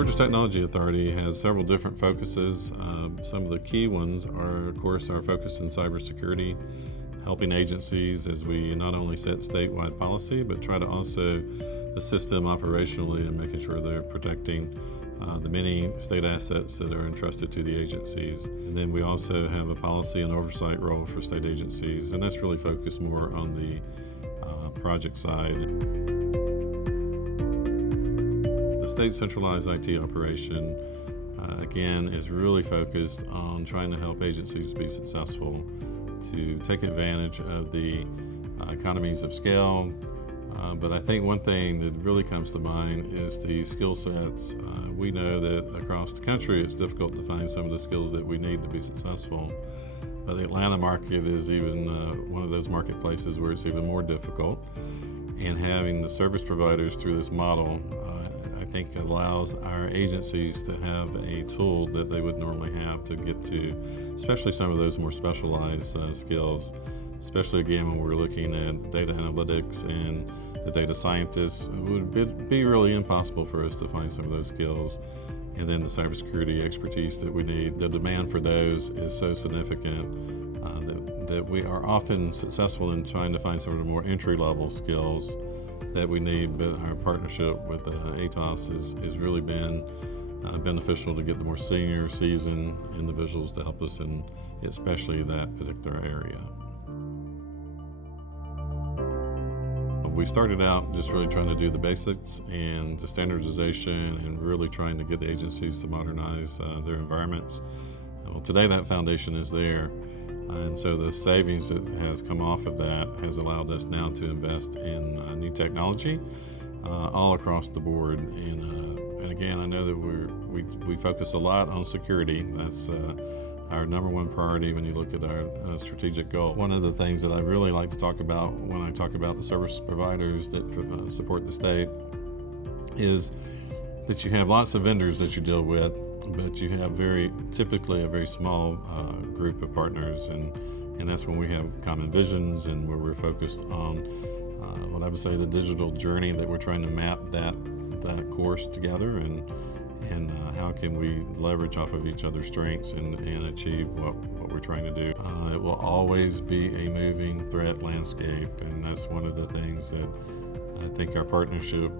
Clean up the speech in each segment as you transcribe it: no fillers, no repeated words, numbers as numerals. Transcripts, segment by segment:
Georgia Technology Authority has several different focuses. Some of the key ones are, of course, our focus in cybersecurity, helping agencies as we not only set statewide policy, but try to also assist them operationally in making sure they're protecting the many state assets that are entrusted to the agencies. And then we also have a policy and oversight role for state agencies, and that's really focused more on the project side. The state centralized IT operation, again, is really focused on trying to help agencies be successful, to take advantage of the economies of scale. But I think one thing that really comes to mind is the skill sets. We know that across the country it's difficult to find some of the skills that we need to be successful. But the Atlanta market is even one of those marketplaces where it's even more difficult. And having the service providers through this model, I think allows our agencies to have a tool that they would normally have to get to, especially some of those more specialized skills, especially again when we're looking at data analytics and the data scientists. It would be really impossible for us to find some of those skills. And then the cybersecurity expertise that we need, the demand for those is so significant that we are often successful in trying to find some of the more entry-level skills that we need, but our partnership with Atos has really been beneficial to get the more senior, seasoned individuals to help us in especially that particular area. We started out just really trying to do the basics and the standardization and really trying to get the agencies to modernize their environments. Well, today that foundation is there, and so the savings that has come off of that has allowed us now to invest in new technology all across the board. And again, I know that we focus a lot on security. That's our number one priority when you look at our strategic goal. One of the things that I really like to talk about when I talk about the service providers that support the state is that you have lots of vendors that you deal with, but you have typically a very small group of partners, and that's when we have common visions and where we're focused on what I would say the digital journey that we're trying to map that course together, and how can we leverage off of each other's strengths and achieve what we're trying to do. It will always be a moving threat landscape, and that's one of the things that I think our partnership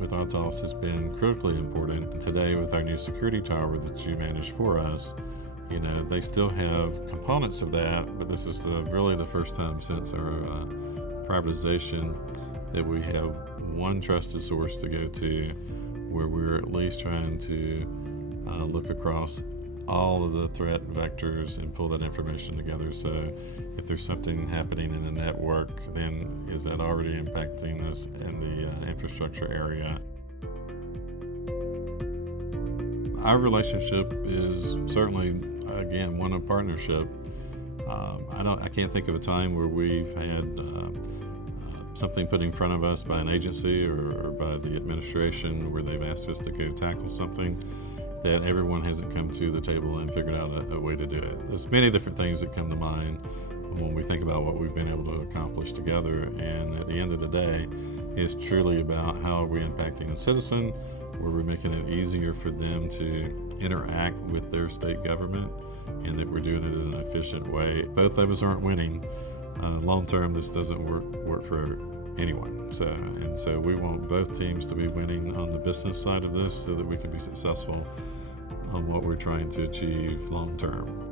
with Atos has been critically important. Today with our new security tower that you manage for us, they still have components of that, but this is really the first time since our privatization that we have one trusted source to go to, where we're at least trying to look across all of the threat vectors and pull that information together. So if there's something happening in the network, then is that already impacting us in the infrastructure area? Our relationship is certainly, again, one of partnership. I can't think of a time where we've had something put in front of us by an agency or by the administration where they've asked us to go tackle something that everyone hasn't come to the table and figured out a way to do it. There's many different things that come to mind when we think about what we've been able to accomplish together, and at the end of the day, it's truly about how are we impacting the citizen, where we're making it easier for them to interact with their state government, and that we're doing it in an efficient way. Both of us aren't winning. Long term, this doesn't work for anyone. So we want both teams to be winning on the business side of this so that we can be successful on what we're trying to achieve long term.